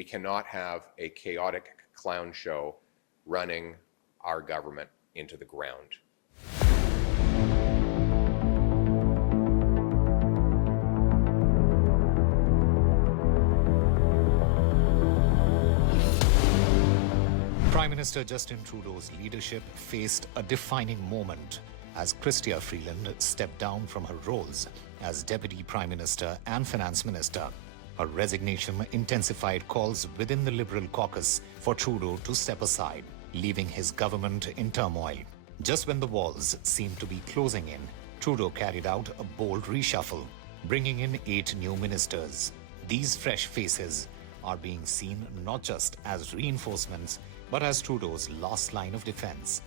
We cannot have a chaotic clown show running our government into the ground. Prime Minister Justin Trudeau's leadership faced a defining moment as Chrystia Freeland stepped down from her roles as Deputy Prime Minister and Finance Minister. Her resignation intensified calls within the Liberal caucus for Trudeau to step aside, leaving his government in turmoil. Just when the walls seemed to be closing in, Trudeau carried out a bold reshuffle, bringing in 8 new ministers. These fresh faces are being seen not just as reinforcements, but as Trudeau's last line of defense.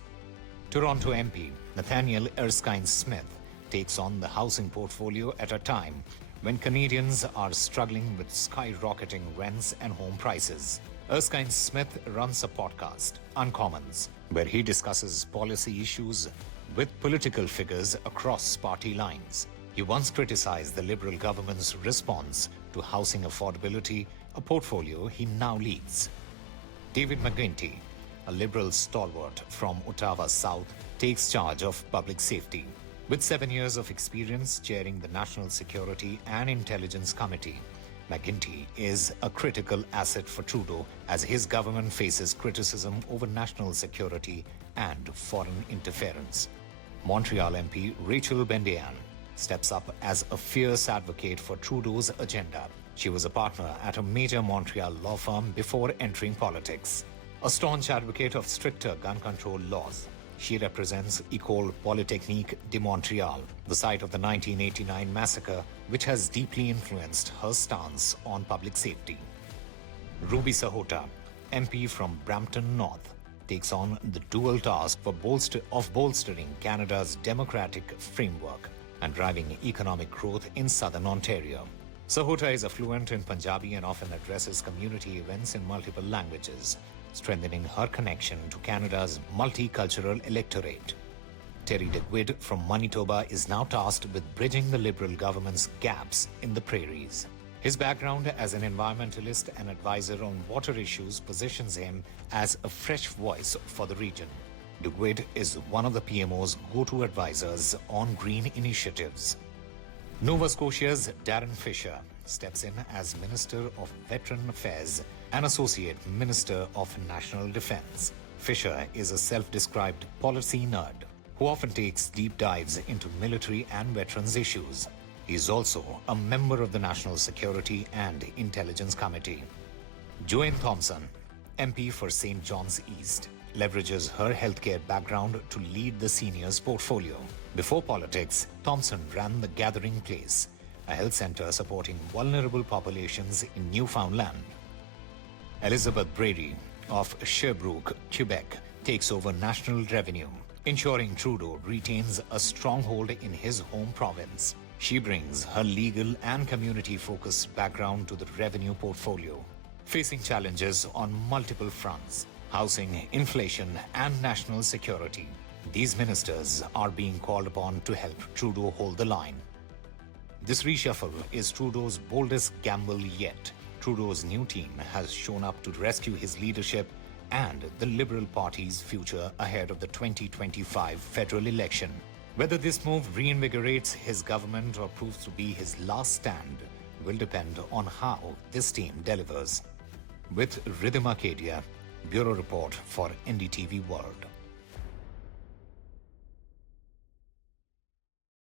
Toronto MP Nathaniel Erskine-Smith takes on the housing portfolio at a time when Canadians are struggling with skyrocketing rents and home prices. Erskine-Smith runs a podcast, Uncommons, where he discusses policy issues with political figures across party lines. He once criticized the Liberal government's response to housing affordability, a portfolio he now leads. David McGuinty, a Liberal stalwart from Ottawa South, takes charge of public safety. With 7 years of experience chairing the National Security and Intelligence Committee, McGuinty is a critical asset for Trudeau as his government faces criticism over national security and foreign interference. Montreal MP Rachel Bendeyan steps up as a fierce advocate for Trudeau's agenda. She was a partner at a major Montreal law firm before entering politics. A staunch advocate of stricter gun control laws, she represents École Polytechnique de Montréal, the site of the 1989 massacre, which has deeply influenced her stance on public safety. Ruby Sahota, MP from Brampton North, takes on the dual task of bolstering Canada's democratic framework and driving economic growth in southern Ontario. Sahota is fluent in Punjabi and often addresses community events in multiple languages, strengthening her connection to Canada's multicultural electorate. Terry DeGuid from Manitoba is now tasked with bridging the Liberal government's gaps in the prairies. His background as an environmentalist and advisor on water issues positions him as a fresh voice for the region. DeGuid is one of the PMO's go-to advisors on green initiatives. Nova Scotia's Darren Fisher steps in as Minister of Veteran Affairs and Associate Minister of National Defence. Fisher is a self-described policy nerd who often takes deep dives into military and veterans issues. He is also a member of the National Security and Intelligence Committee. Joanne Thompson, MP for St. John's East, leverages her healthcare background to lead the seniors portfolio. Before politics, Thompson ran the Gathering Place, a health centre supporting vulnerable populations in Newfoundland. Elizabeth Brady of Sherbrooke, Quebec, takes over national revenue, ensuring Trudeau retains a stronghold in his home province. She brings her legal and community-focused background to the revenue portfolio. Facing challenges on multiple fronts, housing, inflation, and national security, these ministers are being called upon to help Trudeau hold the line. This reshuffle is Trudeau's boldest gamble yet. Trudeau's new team has shown up to rescue his leadership and the Liberal Party's future ahead of the 2025 federal election. Whether this move reinvigorates his government or proves to be his last stand will depend on how this team delivers. With Riddhima, Kedia, Bureau Report for NDTV World.